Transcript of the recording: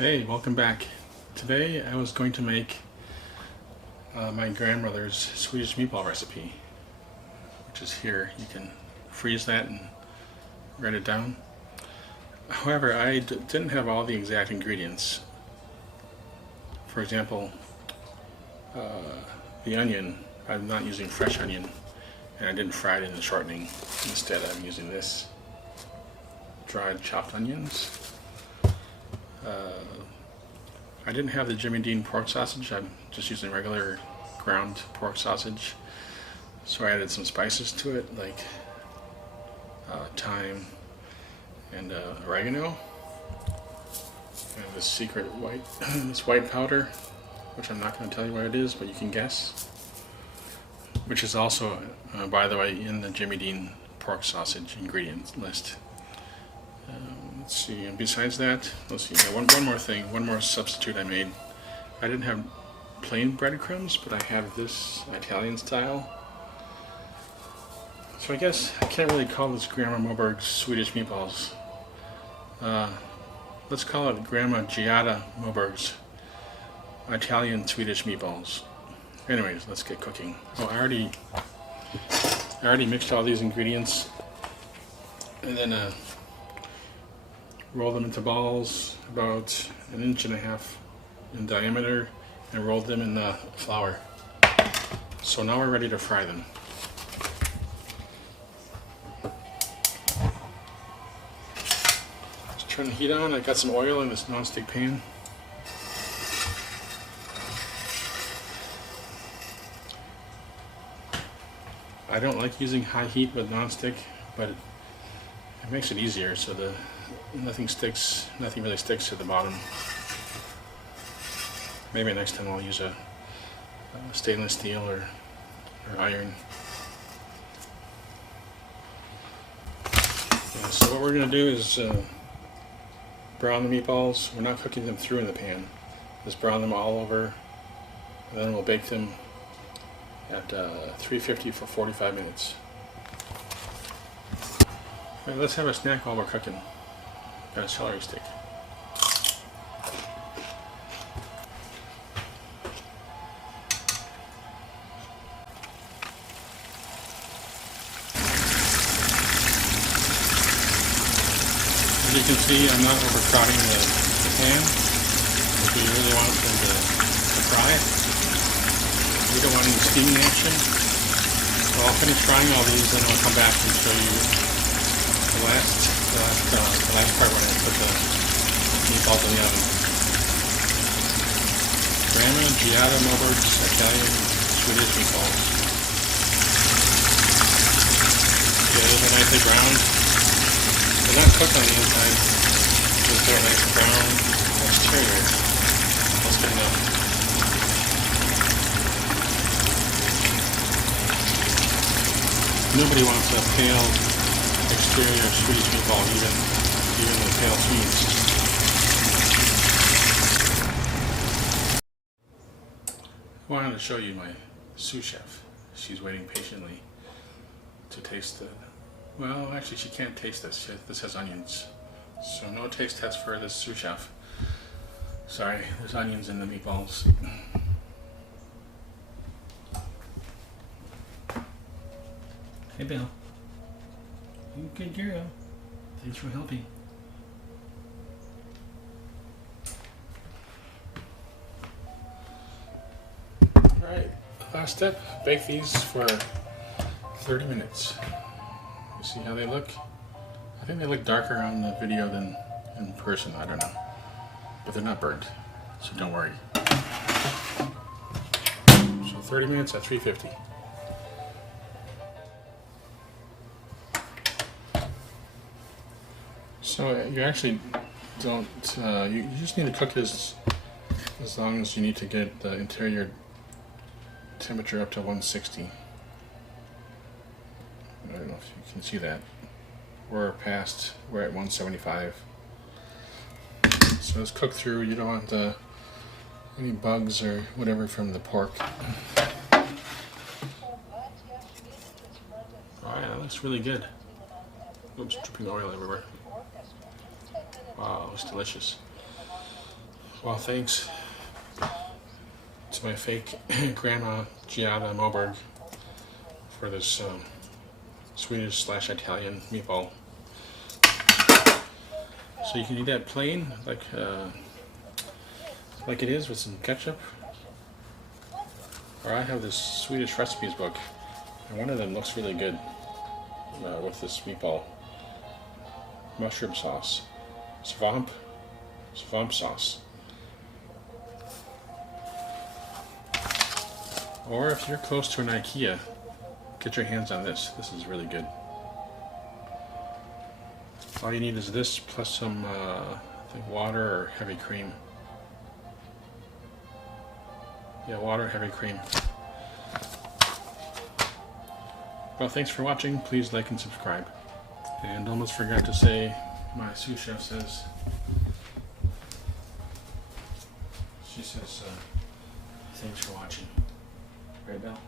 Hey, welcome back. Today I was going to make my grandmother's Swedish meatball recipe, which is here. You can freeze that and write it down. However, I didn't have all the exact ingredients. For example, the onion, I'm not using fresh onion, and I didn't fry it in the shortening. Instead, I'm using this dried chopped onions. I didn't have the Jimmy Dean pork sausage. I'm just using regular ground pork sausage. So I added some spices to it, like thyme and oregano. And this secret white, this white powder, which I'm not going to tell you what it is, but you can guess. Which is also, by the way, in the Jimmy Dean pork sausage ingredients list. Let's see, and besides that, let's see, one more thing, one more substitute I made. I didn't have plain breadcrumbs, but I have this Italian style. So I guess I can't really call this Grandma Moberg's Swedish meatballs. Let's call it Grandma Giada Moberg's Italian Swedish meatballs. Anyways, let's get cooking. Oh, I already mixed all these ingredients, and then roll them into balls about 1.5 inches in diameter and rolled them in the flour. So now we're ready to fry them. Just turn the heat on. I got some oil in this non-stick pan. I don't like using high heat with non-stick, but it makes it easier so nothing really sticks to the bottom. Maybe next time I'll use a stainless steel or iron. Yeah, so what we're going to do is brown the meatballs. We're not cooking them through in the pan. Just brown them all over, and then we'll bake them at 350 for 45 minutes. All right, let's have a snack while we're cooking. Got a celery stick. As you can see, I'm not overcrowding the pan. If you really want them to fry, we don't want any steaming action. So I'll finish frying all these, and I'll come back and show you the last part when I put the meatballs in the oven. Grandma Giada Moberg's Italian Swedish meatballs. Yeah, those are nicely browned. They're not cooked on the inside. Just they're nice brown exterior. That's good enough. Nobody wants a pale exterior Swedish meatball, even the pale Swedes. I wanted to show you my sous chef. She's waiting patiently to taste the. Well, actually, she can't taste this. This has onions, so no taste test for this sous chef. Sorry, there's onions in the meatballs. Hey, Bill. You good girl. Thanks for helping. Alright, last step. Bake these for 30 minutes. You see how they look? I think they look darker on the video than in person. I don't know. But they're not burnt, so don't worry. So 30 minutes at 350. So you actually don't, you just need to cook as long as you need to get the interior temperature up to 160. I don't know if you can see that. We're at 175. So it's cooked through. You don't want any bugs or whatever from the pork. Alright, that looks really good. Oops, dripping oil everywhere. Wow, it's delicious. Well, thanks to my fake grandma Giada Moberg for this Swedish/Italian meatball. So you can eat that plain, like it is, with some ketchup. Or I have this Swedish recipes book, and one of them looks really good with this meatball. Mushroom sauce, swamp sauce. Or if you're close to an IKEA, get your hands on this. This is really good. All you need is this plus some I think water or heavy cream. Yeah, water, heavy cream. Well, thanks for watching. Please like and subscribe. And almost forgot to say, my sous chef says, she says, thanks for watching. Right, Belle?